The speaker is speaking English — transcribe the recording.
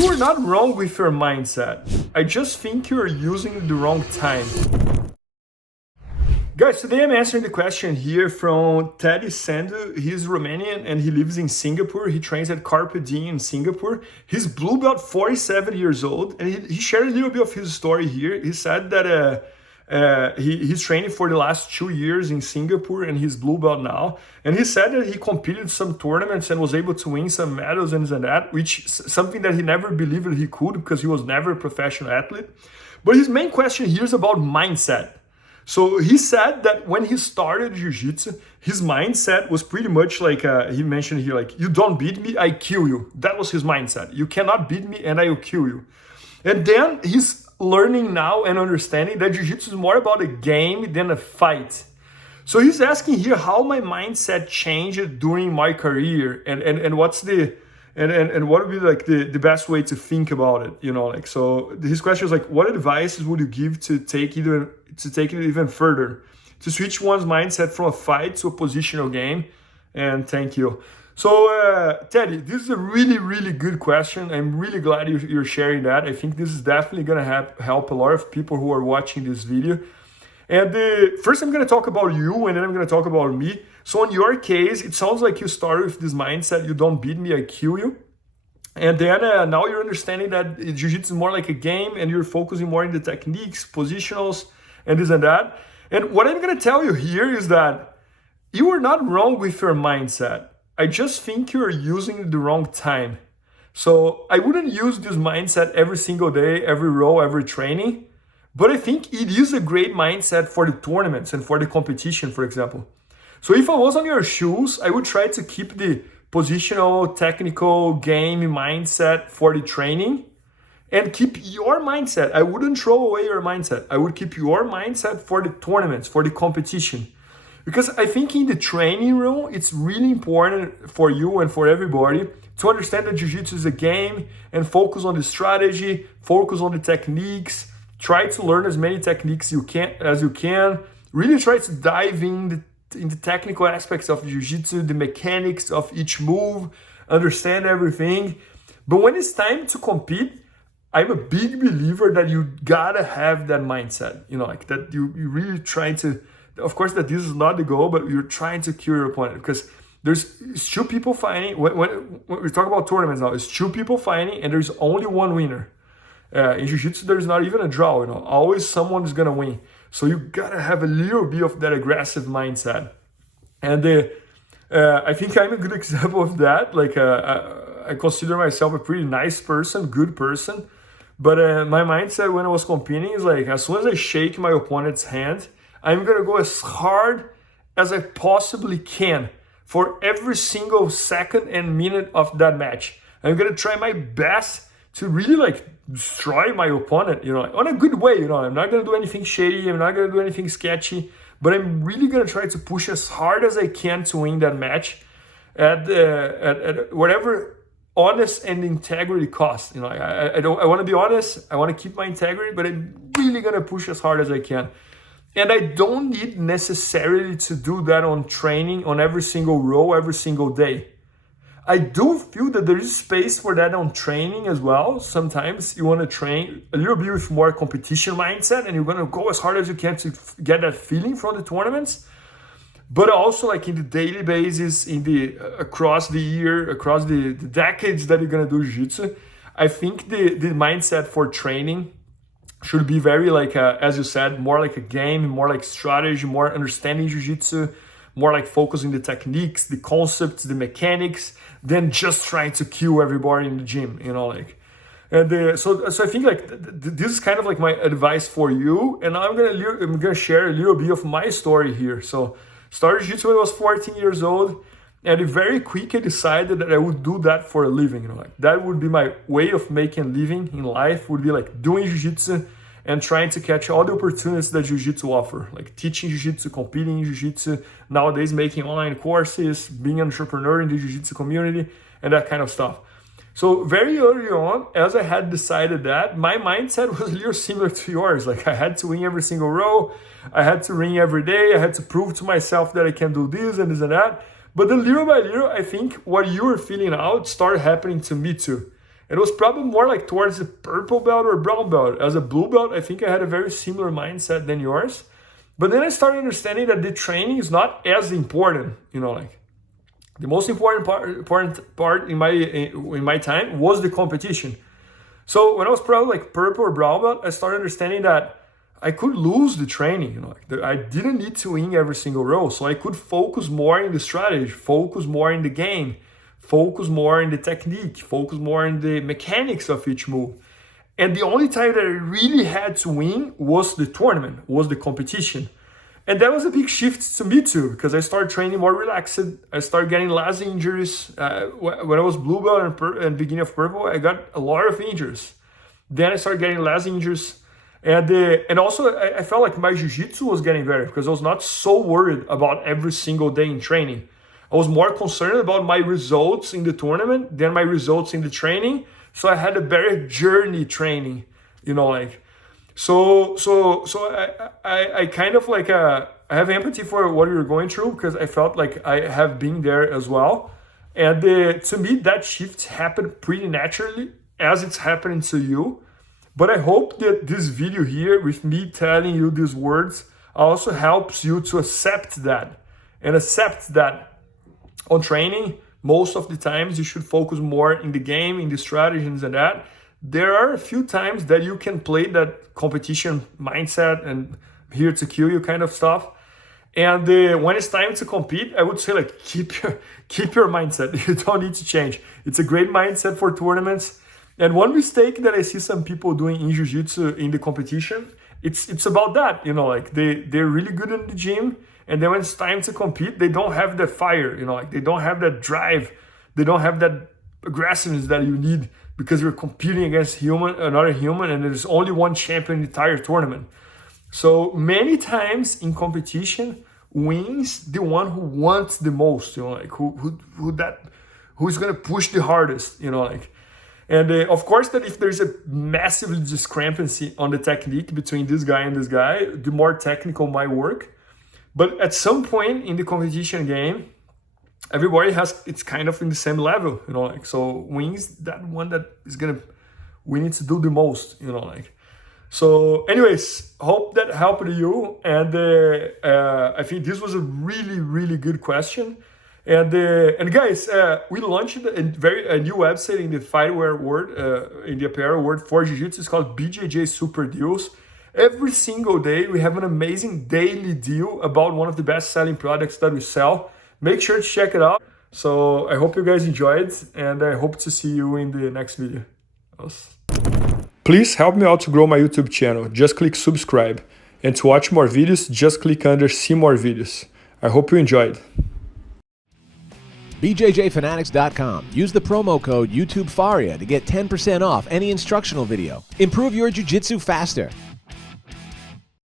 You are not wrong with your mindset. I just think you're using the wrong time. Guys, today I'm answering the question here from Teddy Sandu. He's Romanian and he lives in Singapore. He trains at Carpe Diem in Singapore. He's blue belt, 47 years old, and he shared a little bit of his story here. He said that he's training for the last 2 years in Singapore and he's blue belt now. And he said that he competed some tournaments and was able to win some medals and that, which is something that he never believed that he could because he was never a professional athlete. But his main question here is about mindset. So he said that when he started Jiu-Jitsu, his mindset was pretty much like, he mentioned here, like, you don't beat me, I kill you. That was his mindset. You cannot beat me and I will kill you. And then he's learning now and understanding that Jiu-Jitsu is more about a game than a fight. So he's asking here how my mindset changed during my career and what's the and what would be like the best way to think about it, you know, like, so his question is like, what advices would you give to take it even further, to switch one's mindset from a fight to a positional game? And thank you. So Teddy, this is a really, really good question. I'm really glad you're sharing that. I think this is definitely going to help a lot of people who are watching this video. And first I'm going to talk about you and then I'm going to talk about me. So in your case, it sounds like you started with this mindset, you don't beat me, I kill you. And then now you're understanding that Jiu-Jitsu is more like a game and you're focusing more in the techniques, positionals, and this and that. And what I'm going to tell you here is that you are not wrong with your mindset. I just think you're using the wrong time. So I wouldn't use this mindset every single day, every row, every training. But I think it is a great mindset for the tournaments and for the competition, for example. So if I was on your shoes, I would try to keep the positional, technical, game mindset for the training and keep your mindset. I wouldn't throw away your mindset. I would keep your mindset for the tournaments, for the competition. Because I think in the training room, it's really important for you and for everybody to understand that Jiu-Jitsu is a game and focus on the strategy, focus on the techniques, try to learn as many techniques as you can, really try to dive in the technical aspects of Jiu-Jitsu, the mechanics of each move, understand everything. But when it's time to compete, I'm a big believer that you gotta have that mindset, you know, like that you really try to, of course that this is not the goal, but you're trying to kill your opponent because it's two people fighting. When we talk about tournaments now, it's two people fighting and there's only one winner. In Jiu-Jitsu, there's not even a draw, you know, always someone is gonna win. So you gotta have a little bit of that aggressive mindset. And I think I'm a good example of that. Like I consider myself a pretty nice person, good person. But my mindset when I was competing is like, as soon as I shake my opponent's hand, I'm gonna go as hard as I possibly can for every single second and minute of that match. I'm gonna try my best to really like destroy my opponent, you know, on a good way, you know. I'm not gonna do anything shady, I'm not gonna do anything sketchy, but I'm really gonna try to push as hard as I can to win that match at whatever honest and integrity cost. You know, I want to be honest, I want to keep my integrity, but I'm really gonna push as hard as I can. And I don't need necessarily to do that on training, on every single row, every single day. I do feel that there is space for that on training as well. Sometimes you want to train a little bit with more competition mindset and you're going to go as hard as you can to get that feeling from the tournaments. But also like in the daily basis, across the year, across the decades that you're going to do Jiu-Jitsu, I think the mindset for training should be very like, as you said, more like a game, more like strategy, more understanding Jiu-Jitsu, more like focusing the techniques, the concepts, the mechanics, than just trying to kill everybody in the gym, you know, like. And so I think like this is kind of like my advice for you. And I'm gonna share a little bit of my story here. So started Jiu-Jitsu when I was 14 years old, and very quickly decided that I would do that for a living, you know, like that would be my way of making a living in life, would be like doing Jiu-Jitsu and trying to catch all the opportunities that Jiu-Jitsu offer, like teaching Jiu-Jitsu, competing in Jiu-Jitsu, nowadays making online courses, being an entrepreneur in the Jiu-Jitsu community, and that kind of stuff. So very early on, as I had decided that, my mindset was a little similar to yours. Like I had to win every single row, I had to ring every day, I had to prove to myself that I can do this and this and that. But then little by little, I think what you were feeling out started happening to me too. It was probably more like towards the purple belt or brown belt. As a blue belt, I think I had a very similar mindset than yours. But then I started understanding that the training is not as important, you know, like the most important part in my time was the competition. So when I was probably like purple or brown belt, I started understanding that I could lose the training, you know, like I didn't need to win every single row. So I could focus more in the strategy, focus more in the game, focus more in the technique, focus more in the mechanics of each move. And the only time that I really had to win was the tournament, was the competition. And that was a big shift to me too, because I started training more relaxed. I started getting less injuries. When I was blue belt and beginning of purple, I got a lot of injuries. Then I started getting less injuries. And also I felt like my jiu-jitsu was getting better because I was not so worried about every single day in training. I was more concerned about my results in the tournament than my results in the training. So I had a better journey training, you know, like, so I kind of like, I have empathy for what you're going through because I felt like I have been there as well. And to me, that shift happened pretty naturally as it's happening to you. But I hope that this video here with me telling you these words also helps you to accept that and accept that on training, most of the times you should focus more in the game, in the strategies and that. There are a few times that you can play that competition mindset and here to kill you kind of stuff. And when it's time to compete, I would say like keep your mindset. You don't need to change. It's a great mindset for tournaments. And one mistake that I see some people doing in jiu-jitsu in the competition, it's about that, you know, like they're really good in the gym. And then when it's time to compete, they don't have that fire, you know, like they don't have that drive. They don't have that aggressiveness that you need because you're competing against another human, and there's only one champion in the entire tournament. So many times in competition, wins the one who wants the most, you know, like who's gonna push the hardest, you know, like. And of course that if there's a massive discrepancy on the technique between this guy and this guy, the more technical might work. But at some point in the competition game, everybody it's kind of in the same level, you know, like, so wins that one that is gonna, we need to do the most, you know, like. So anyways, hope that helped you. And I think this was a really, really good question. And guys, we launched a new website in the fighter world, in the apparel world for Jiu-Jitsu. It's called BJJ Super Deals. Every single day, we have an amazing daily deal about one of the best-selling products that we sell. Make sure to check it out. So I hope you guys enjoyed, and I hope to see you in the next video. Please help me out to grow my YouTube channel. Just click subscribe. And to watch more videos, just click under see more videos. I hope you enjoyed. BJJFanatics.com. Use the promo code YouTubeFaria to get 10% off any instructional video. Improve your jiu-jitsu faster.